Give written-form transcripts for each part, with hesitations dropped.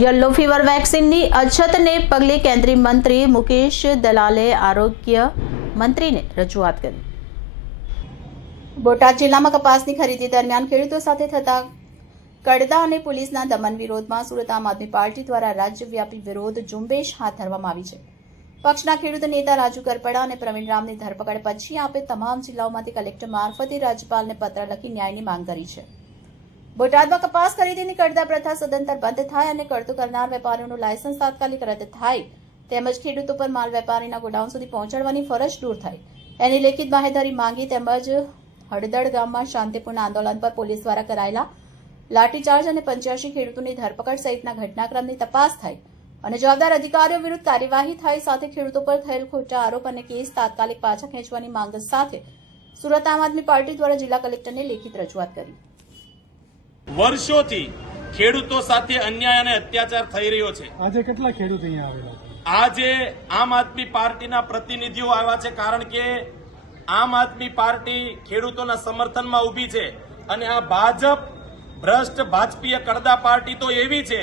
Yellow fever વેક્સિનની અછતને પગલે કેન્દ્રીય મંત્રી મુકેશ દલાલે આરોગ્ય મંત્રીને રજૂઆત કરી। બોટાદ જિલ્લામાં કપાસની ખરીદી દરમિયાન ખેડૂતો સાથે થતા કડદા અને પોલીસના દમન વિરોધમાં સુરત આમ આદમી પાર્ટી દ્વારા રાજ્યવ્યાપી વિરોધ ઝુંબેશ હાથ ધરવામાં આવી છે। પક્ષના ખેડૂત નેતા રાજુ કરપડા અને પ્રવીણ રામની ધરપકડ પછી આપે તમામ જિલ્લાઓમાંથી કલેક્ટર મારફતે રાજ્યપાલને પત્ર લખી ન્યાયની માંગ કરી છે। બોટાદમાં કપાસ ખરીદીની કડદા પ્રથા સદંતર બંધ થાય અને કડતું કરનાર વેપારીઓનું લાયસન્સ તાત્કાલિક રદ થાય તેમજ ખેડૂતો પર માલ વેપારીના ગોડાઉન સુધી પહોંચાડવાની ફરજ દૂર થાય એની લેખિત બાહેધરી માંગી તેમજ હળદડ ગામમાં શાંતિપૂર્ણ આંદોલન પર પોલીસ દ્વારા કરાયેલા લાઠીચાર્જ અને 85 ખેડૂતોની ધરપકડ સહિતના ઘટનાક્રમની તપાસ થાય અને જવાબદાર અધિકારીઓ વિરુદ્ધ કાર્યવાહી થાય સાથે ખેડૂતો પર થયેલ ખોટા આરોપ અને કેસ તાત્કાલિક પાછા ખેંચવાની માંગ સાથે સુરત આમ આદમી પાર્ટી દ્વારા જિલ્લા કલેક્ટરને લેખિત રજૂઆત કરી। વર્ષોથી ખેડૂતો સાથે અન્યાય અને અત્યાચાર થઈ રહ્યો છે। આજે કેટલા ખેડૂત અહીંયા આવેલા? આજે આમ આદમી પાર્ટીના પ્રતિનિધિઓ આવ્યા છે કારણ કે આમ આદમી પાર્ટી ખેડૂતોના સમર્થનમાં ઊભી છે અને આ ભાજપ ભ્રષ્ટ ભાજપીય કડદા પાર્ટી તો એવી છે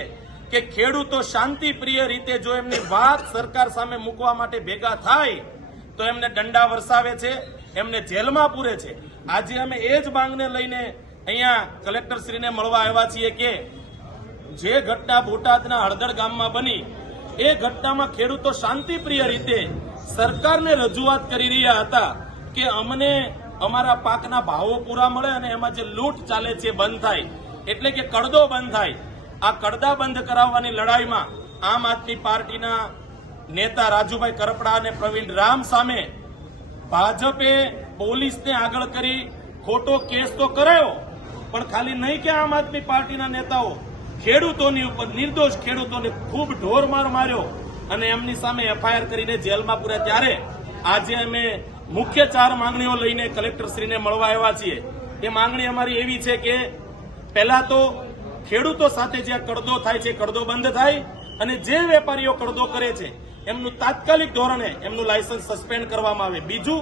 કે ખેડૂતો શાંતિપ્રિય રીતે જો એમની વાત સરકાર સામે મૂકવા માટે ભેગા થાય તો એમને દંડા વરસાવે છે, એમને જેલમાં પૂરે છે। આજે અમે એ જ માંગને લઈને અહીંયા કલેક્ટરશ્રીને મળવા આવ્યા છીએ કે જે ઘટના બોટાદના હળદડ ગામમાં બની એ ઘટનામાં ખેડૂતો શાંતિપ્રિય રીતે સરકારને રજૂઆત કરી રહ્યા હતા કે અમને અમારા પાકના ભાવો પૂરા મળે અને એમાં જે લૂંટ ચાલે છે બંધ થાય, એટલે કે કડદો બંધ થાય। આ કડદા બંધ કરાવવાની લડાઈમાં આમ આદમી પાર્ટીના નેતા રાજુભાઈ કરપડા અને પ્રવીણ રામ સામે ભાજપે પોલીસને આગળ કરી ખોટો કેસ તો કરાયો, પણ ખાલી નહીં કે આમ આદમી પાર્ટીના નેતાઓ ખેડૂતોની ઉપર નિર્દોષ ખેડૂતોને ખૂબ ઢોરમાર માર્યો અને એમની સામે એફઆઈઆર કરીને જેલમાં પૂર્યા। ત્યારે આજે અમે મુખ્ય 4 માંગણીઓ લઈને કલેક્ટરશ્રીને મળવા આવ્યા છીએ। એ માંગણી અમારી એવી છે કે પહેલા તો ખેડૂતો સાથે જે કડદો થાય છે કડદો બંધ થાય અને જે વેપારીઓ કડદો કરે છે એમનું તાત્કાલિક ધોરણે એમનું લાયસન્સ સસ્પેન્ડ કરવામાં આવે। બીજું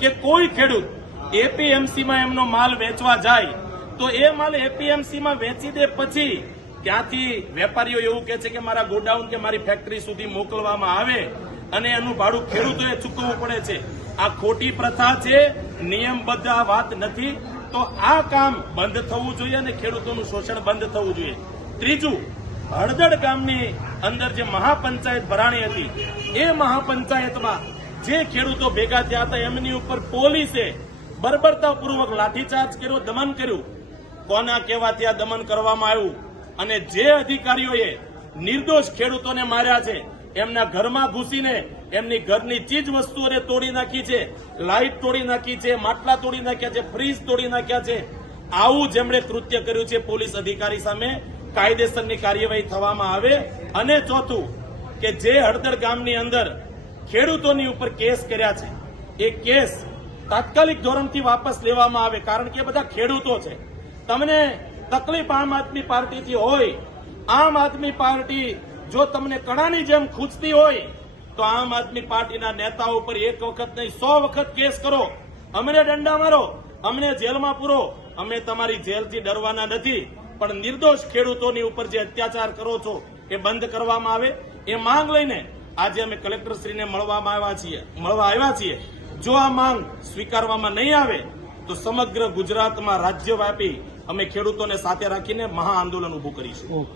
કે કોઈ ખેડૂત એપીએમસીમાં એમનો માલ વેચવા જાય તો એ માલ એપીએમસીમાં વેચી દે પછી ત્યાંથી વેપારીઓ એવું કહે છે કે મારા ગોડાઉન કે મારી ફેક્ટરી સુધી મોકલવામાં આવે અને એનું ભાડું ખેડૂતોએ ચૂકવવું પડે છે। આ ખોટી પ્રથા છે, નિયમબદ્ધ આ વાત નથી। તો આ કામ બંધ થવું જોઈએ અને ખેડૂતોનું શોષણ બંધ થવું જોઈએ। ત્રીજું, હળદડ ગામની અંદર જે મહાપંચાયત ભરાણી હતી એ મહાપંચાયતમાં જે ખેડૂતો ભેગા થયા હતા એમની ઉપર પોલીસે બર્બરતાપૂર્વક લાઠીચાર્જ કર્યો, દમન કર્યું। કોના કહેવાથી આ દમન કરવામાં આવ્યું અને જે અધિકારીઓએ નિર્દોષ ખેડૂતોને માર્યા છે એમના ઘરમાં ઘૂસીને એમની ઘરની ચીજ વસ્તુઓને તોડી નાખી છે, લાઇટ તોડી નાખી છે, માટલા તોડી નાખ્યા છે, ફ્રીજ તોડી નાખ્યા છે। આવું જેમણે કૃત્ય કર્યું છે પોલીસ અધિકારી સામે કાયદેસરની કાર્યવાહી થવામાં આવે। અને ચોથું કે જે હળદડ ગામની અંદર ખેડૂતોની ઉપર કેસ કર્યા છે એ કેસ તાત્કાલિક ધોરણથી વાપસ લેવામાં આવે, કારણ કે બધા ખેડૂતો છે। તમને તકલીફ આમ આદમી પાર્ટીથી હોય, આમ આદમી પાર્ટી જો તમને કણાની જેમ ખૂંચતી હોય તો આમ આદમી પાર્ટીના નેતાઓ પર એક વખત નહીં 100 વખત કેસ કરો, અમને દંડા મારો, અમને જેલમાં પૂરો, અમે તમારી જેલથી ડરવાના નથી। પણ નિર્દોષ ખેડૂતોની ઉપર જે અત્યાચાર કરો છો એ બંધ કરવામાં આવે એ માંગ લઈને આજે અમે કલેક્ટરશ્રીને મળવા આવ્યા છીએ। જો આ માંગ સ્વીકારવામાં નહીં આવે તો સમગ્ર ગુજરાતમાં રાજ્યવ્યાપી અમે ખેડૂતોને સાથે રાખીને મહા આંદોલન ઉભું કરીશું।